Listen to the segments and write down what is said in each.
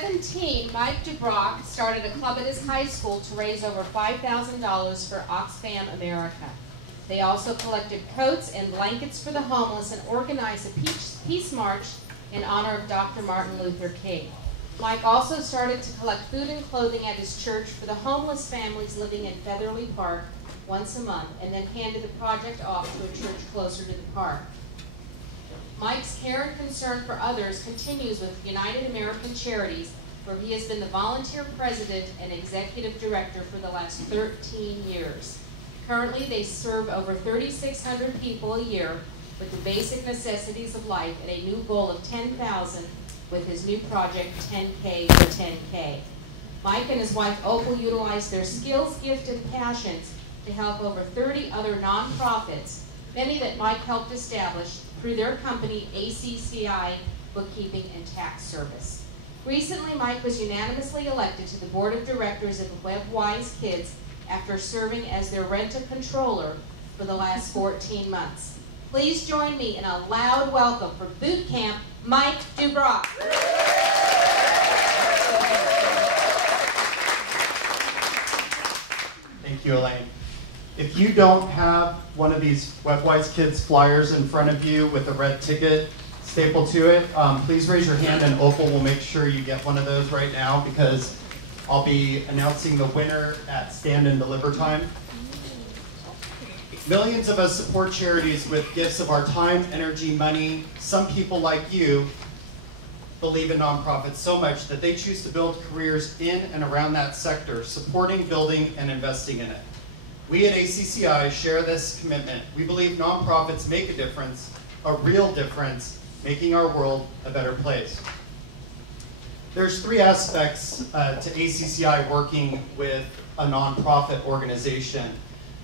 17, Mike DuBrock started a club at his high school to raise over $5,000 for Oxfam America. They also collected coats and blankets for the homeless and organized a peace march in honor of Dr. Martin Luther King. Mike also started to collect food and clothing at his church for the homeless families living in Featherly Park once a month, and then handed the project off to a church closer to the park. Mike's care and concern for others continues with United American Charities, where he has been the volunteer president and executive director for the last 13 years. Currently, they serve over 3,600 people a year with the basic necessities of life and a new goal of 10,000 with his new project, 10K for 10K. Mike and his wife Opal utilize their skills, gift, and passions to help over 30 other nonprofits, many that Mike helped establish through their company, ACCI Bookkeeping and Tax Service. Recently, Mike was unanimously elected to the board of directors of WebWise Kids after serving as their rent-a-controller for the last 14 months. Please join me in a loud welcome for Boot Camp, Mike DuBrock. Thank you, Elaine. If you don't have one of these WebWise Kids flyers in front of you with a red ticket stapled to it, please raise your hand and Opal will make sure you get one of those right now, because I'll be announcing the winner at stand and deliver time. Millions of us support charities with gifts of our time, energy, money. Some people like you believe in nonprofits so much that they choose to build careers in and around that sector, supporting, building, and investing in it. We at ACCI share this commitment. We believe nonprofits make a difference, a real difference, making our world a better place. There's three aspects to ACCI working with a nonprofit organization.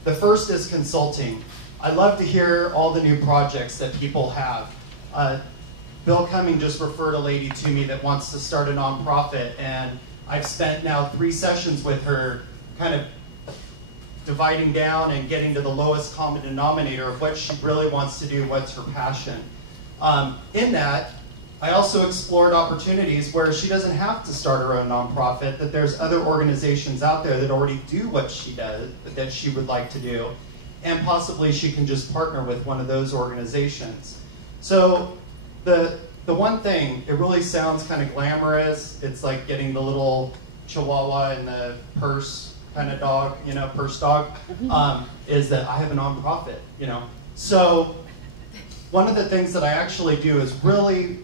The first is consulting. I love to hear all the new projects that people have. Bill Cumming just referred a lady to me that wants to start a nonprofit, and I've spent now 3 sessions with her kind of dividing down and getting to the lowest common denominator of what she really wants to do, what's her passion. In that, I also explored opportunities where she doesn't have to start her own nonprofit, that there's other organizations out there that already do what she does, that she would like to do, and possibly she can just partner with one of those organizations. So the one thing, it really sounds kind of glamorous. It's like getting the little chihuahua in the purse kind of dog, you know, purse dog, is that I have a nonprofit, you know. So one of the things that I actually do is really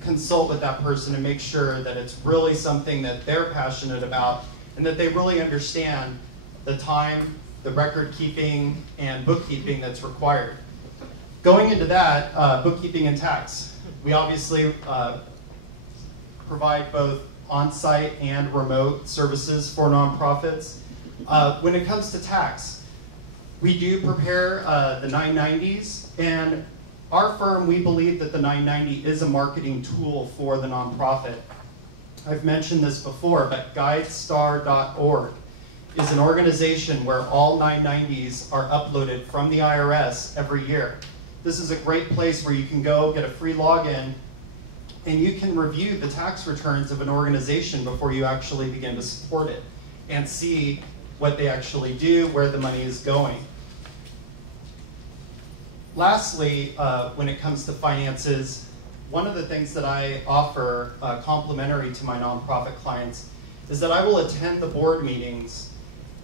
consult with that person and make sure that it's really something that they're passionate about and that they really understand the time, the record keeping, and bookkeeping that's required. Going into that, bookkeeping and tax. We obviously provide both on-site and remote services for nonprofits. When it comes to tax, we do prepare the 990s, and our firm, we believe that the 990 is a marketing tool for the nonprofit. I've mentioned this before, but GuideStar.org is an organization where all 990s are uploaded from the IRS every year. This is a great place where you can go get a free login and you can review the tax returns of an organization before you actually begin to support it and see what they actually do, where the money is going. Lastly, when it comes to finances, one of the things that I offer complimentary to my nonprofit clients is that I will attend the board meetings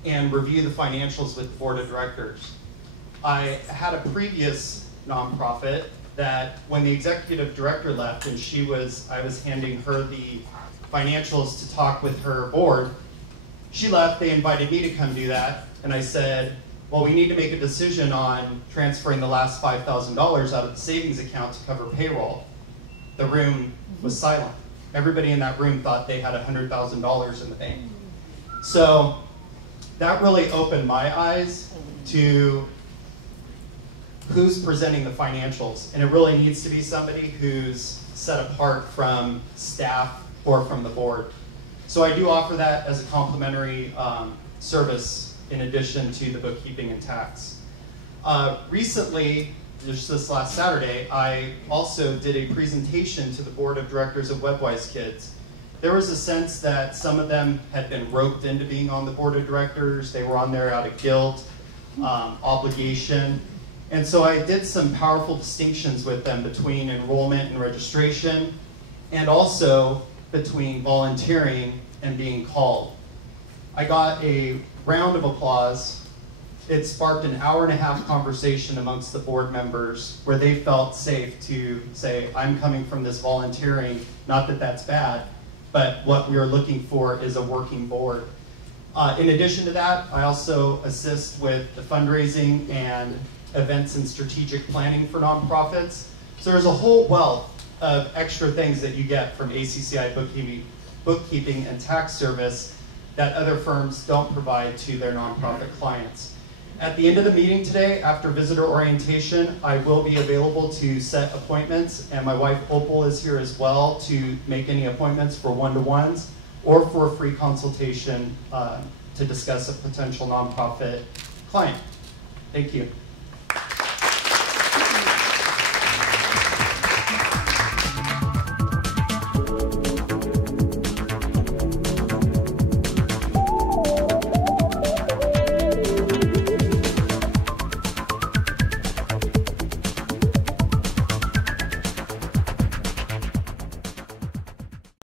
and review the financials with the board of directors. I had a previous nonprofit that when the executive director left and I was handing her the financials to talk with her board, she left, they invited me to come do that, and I said, well, we need to make a decision on transferring the last $5,000 out of the savings account to cover payroll. The room was silent. Everybody in that room thought they had $100,000 in the bank. So that really opened my eyes to who's presenting the financials. And it really needs to be somebody who's set apart from staff or from the board. So I do offer that as a complimentary service in addition to the bookkeeping and tax. Recently, just this last Saturday, I also did a presentation to the board of directors of WebWise Kids there was a sense that some of them had been roped into being on the board of directors. They were on there out of guilt, obligation. And so I did some powerful distinctions with them between enrollment and registration, and also between volunteering and being called. I got a round of applause. It sparked an hour-and-a-half conversation amongst the board members where they felt safe to say, I'm coming from this volunteering, not that that's bad, but what we are looking for is a working board. In addition to that, I also assist with the fundraising and events and strategic planning for nonprofits. So there's a whole wealth of extra things that you get from ACCI bookkeeping and tax service that other firms don't provide to their nonprofit clients. At the end of the meeting today, after visitor orientation, I will be available to set appointments, and my wife Opal is here as well to make any appointments for one-to-ones or for a free consultation to discuss a potential nonprofit client. Thank you.